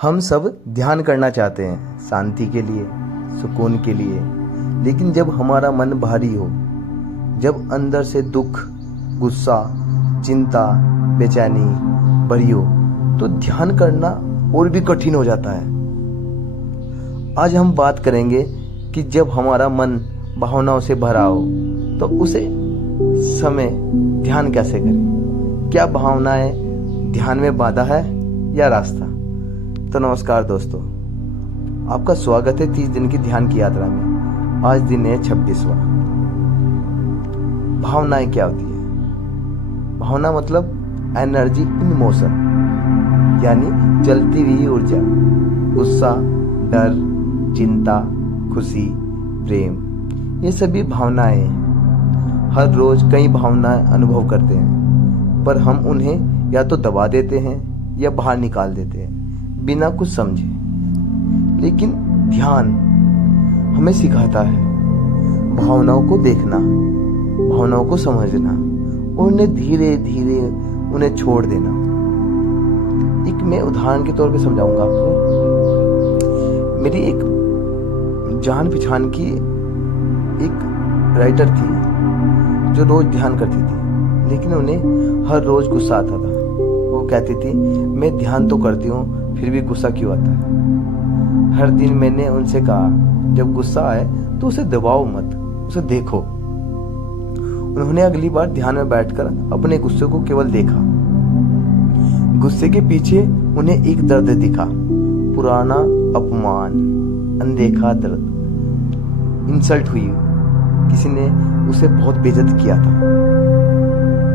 हम सब ध्यान करना चाहते हैं शांति के लिए, सुकून के लिए, लेकिन जब हमारा मन भारी हो, जब अंदर से दुख, गुस्सा, चिंता, बेचैनी भरी हो, तो ध्यान करना और भी कठिन हो जाता है। आज हम बात करेंगे कि जब हमारा मन भावनाओं से भरा हो तो उसे समय ध्यान कैसे करें। क्या भावनाएं ध्यान में बाधा है या रास्ता? तो नमस्कार दोस्तों, आपका स्वागत है 30 दिन की ध्यान की यात्रा में। आज दिन है 26वां। भावनाएं क्या होती है? भावना मतलब एनर्जी इन मोशन, यानी चलती हुई ऊर्जा। गुस्सा, डर, चिंता, खुशी, प्रेम, ये सभी भावनाएं हैं। हर रोज कई भावनाएं अनुभव करते हैं, पर हम उन्हें या तो दबा देते हैं या बाहर निकाल देते हैं बिना कुछ समझे। लेकिन ध्यान हमें सिखाता है भावनाओं को देखना, भावनाओं को समझना और उन्हें धीरे धीरे उन्हें छोड़ देना। एक मैं उदाहरण के तौर पे समझाऊंगा आपको। मेरी एक जान पहचान की एक राइटर थी जो रोज ध्यान करती थी, लेकिन उन्हें हर रोज गुस्सा आता था। वो कहती थी, मैं ध्यान तो करती हूँ फिर भी गुस्सा क्यों आता है। हर दिन मैंने उनसे कहा, जब गुस्सा आए तो उसे दबाओ मत, उसे देखो। उन्होंने अगली बार ध्यान में बैठकर अपने गुस्से को केवल देखा। गुस्से के पीछे उन्हें एक दर्द दिखा, पुराना अपमान, अनदेखा दर्द, इंसल्ट हुई, किसी ने उसे बहुत बेइज्जत किया था।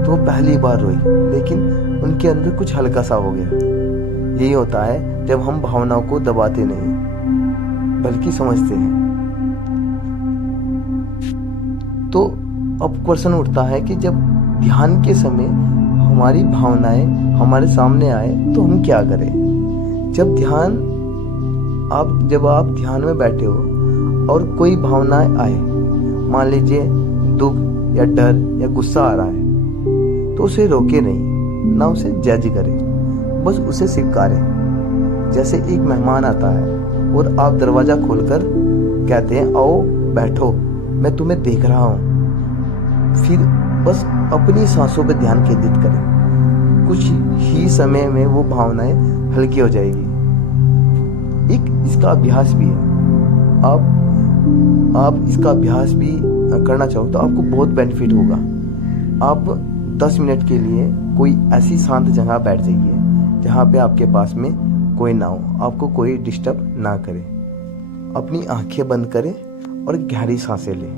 तो वो पहली बार रोई, लेकिन उनके अंदर कुछ हल्का सा हो गया। यही होता है जब हम भावनाओं को दबाते नहीं बल्कि समझते हैं। तो अब क्वेश्चन उठता है कि जब ध्यान के समय हमारी भावनाएं हमारे सामने आए तो हम क्या करें। जब आप ध्यान में बैठे हो और कोई भावनाएं आए, मान लीजिए दुख या डर या गुस्सा आ रहा है, तो उसे रोके नहीं, ना उसे जज करें, बस उसे स्वीकारें। जैसे एक मेहमान आता है और आप दरवाजा खोलकर कहते हैं, आओ बैठो, मैं तुम्हें देख रहा हूं। फिर बस अपनी सांसों पर ध्यान केंद्रित करें। कुछ ही समय में वो भावनाएं हल्की हो जाएगी। एक इसका अभ्यास भी है। आप इसका अभ्यास भी करना चाहो तो आपको बहुत बेनिफिट होगा। आप 10 मिनट के लिए कोई ऐसी शांत जगह बैठ जाइए जहाँ पे आपके पास में कोई ना हो, आपको कोई डिस्टर्ब ना करे। अपनी आंखें बंद करें और गहरी सांसें लें।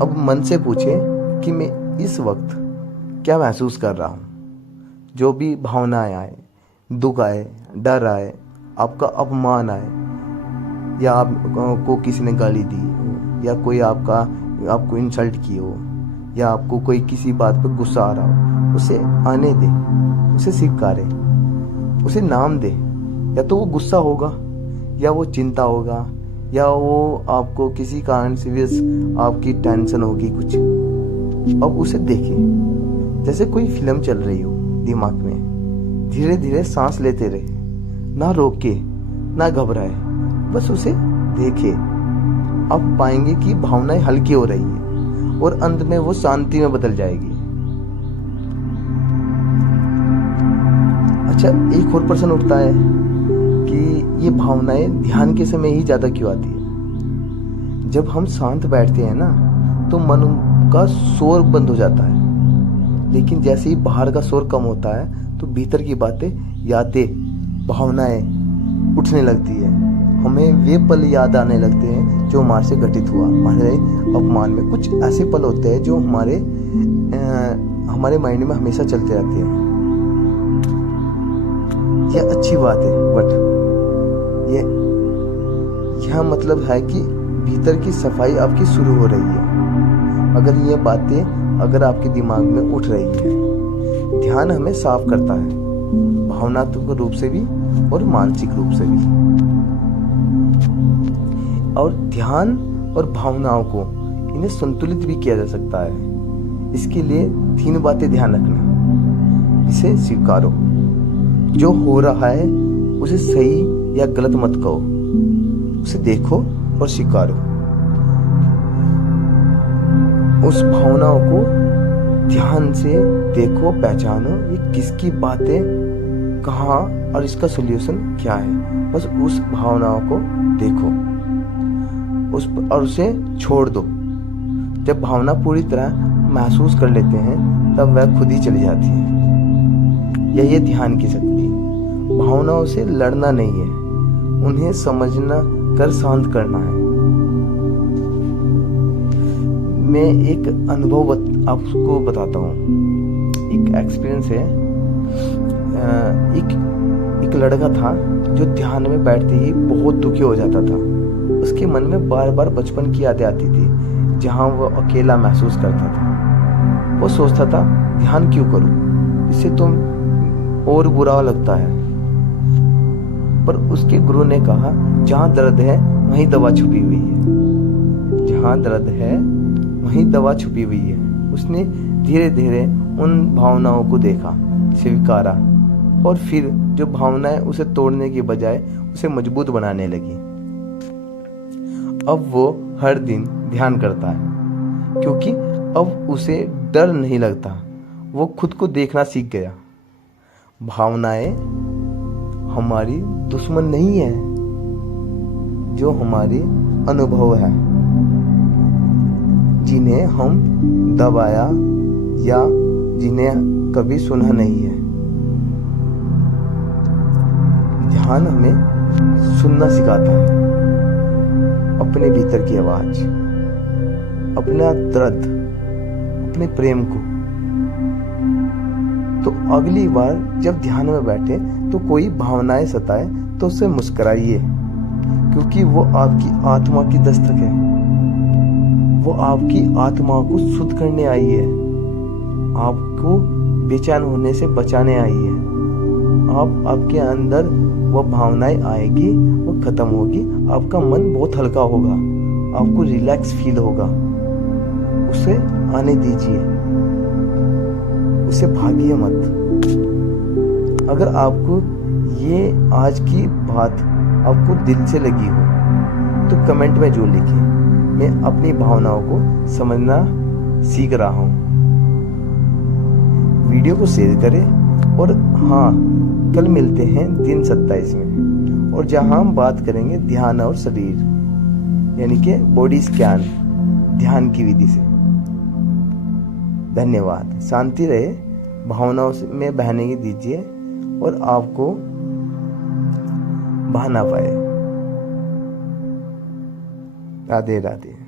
अब मन से पूछें कि मैं इस वक्त क्या महसूस कर रहा हूँ। जो भी भावनाएं आए, दुख आए, डर आए, आपका अपमान आए, या आपको किसी ने गाली दी हो, या कोई आपको इंसल्ट की हो, या आपको कोई किसी बात पर गुस्सा आ रहा हो, उसे आने दे, उसे स्वीकारें, उसे नाम दे। या तो वो गुस्सा होगा, या वो चिंता होगा, या वो आपको किसी कारण से भी आपकी टेंशन होगी कुछ। अब उसे देखें जैसे कोई फिल्म चल रही हो दिमाग में। धीरे धीरे सांस लेते रहे, ना रोके ना घबराए, बस उसे देखे। आप पाएंगे कि भावनाएं हल्की हो रही है और अंत में वो शांति में बदल जाएगी। अच्छा, एक और प्रश्न उठता है कि ये भावनाएं ध्यान के समय ही ज्यादा क्यों आती है। जब हम शांत बैठते हैं ना, तो मन का शोर बंद हो जाता है। लेकिन जैसे ही बाहर का शोर कम होता है तो भीतर की बातें, यादें, भावनाएं उठने लगती है। हमें वे पल याद आने लगते हैं जो हमारे से घटित हुआ। हमारे अपमान में कुछ ऐसे पल होते हैं जो हमारे माइंड में हमेशा चलते रहते हैं। यह अच्छी बात है, बट यह मतलब है कि भीतर की सफाई आपकी शुरू हो रही है। अगर ये बातें आपके दिमाग में उठ रही है, ध्यान हमें साफ करता है, भावनात्मक रूप से भी और मानसिक रूप से भी। और ध्यान और भावनाओं को इन्हें संतुलित भी किया जा सकता है। इसके लिए 3 बातें ध्यान रखना। इसे स्वीकारो, जो हो रहा है उसे सही या गलत मत कहो, उसे देखो और स्वीकारो। उस भावनाओं को ध्यान से देखो, पहचानो ये किसकी बातें कहाँ और इसका सॉल्यूशन क्या है। बस उस भावनाओं को देखो और उसे छोड़ दो। जब भावना पूरी तरह महसूस कर लेते हैं तब वह खुद ही चली जाती है। यही है ध्यान की शक्ति। भावनाओं से लड़ना नहीं है, उन्हें समझना कर शांत करना है। मैं एक अनुभव आपको बताता हूँ। एक एक्सपीरियंस है। एक लड़का था जो ध्यान में बैठते ही बहुत दुखी हो जाता था। उसके मन में बार बार बचपन की यादें आती थी जहाँ वो अकेला महसूस करता था। वो सोचता था ध्यान क्यों करूं, इससे तुम और बुरा लगता है। पर उसके गुरु ने कहा जहाँ दर्द है वहीं दवा छुपी हुई है। जहाँ दर्द है वहीं दवा छुपी हुई है। उसने धीरे धीरे उन भावनाओं को देखा, स्वीकारा और फिर जो भावनाएं उसे तोड़ने की बजाय उसे मजबूत बनाने लगी। अब वो हर दिन ध्यान करता है क्योंकि अब उसे डर नहीं लगता। वो खुद को देखना सीख गया। भावनाएं हमारी दुश्मन नहीं है, जो हमारी अनुभव है जिन्हें हम दबाया या जिन्हें कभी सुना नहीं है। ध्यान हमें सुनना सिखाता है, अपने भीतर की आवाज, अपना दर्द, अपने प्रेम को। तो अगली बार जब ध्यान में बैठे तो कोई भावनाएं सताए तो उससे मुस्कुराइए, क्योंकि वो आपकी आत्मा की दस्तक है। वो आपकी आत्मा को शुद्ध करने आई है, आपको बेचैन होने से बचाने आई है। आपके अंदर वो भावनाएं आएगी, वो खत्म होगी, आपका मन बहुत हल्का होगा, आपको रिलैक्स फील होगा। उसे आने दीजिए, उसे भागिए मत। अगर आपको ये आज की बात आपको दिल से लगी हो तो कमेंट में जो लिखें, मैं अपनी भावनाओं को समझना सीख रहा हूँ। वीडियो को शेयर करें और हाँ, कल मिलते हैं दिन 27 में, और जहाँ हम बात करेंगे ध्यान और शरीर यानी कि बॉडी स्कैन ध्यान की विधि से। धन्यवाद। शांति रहे, भावनाओं में बहने की दीजिए और आपको बहा ना पाए। राधे राधे।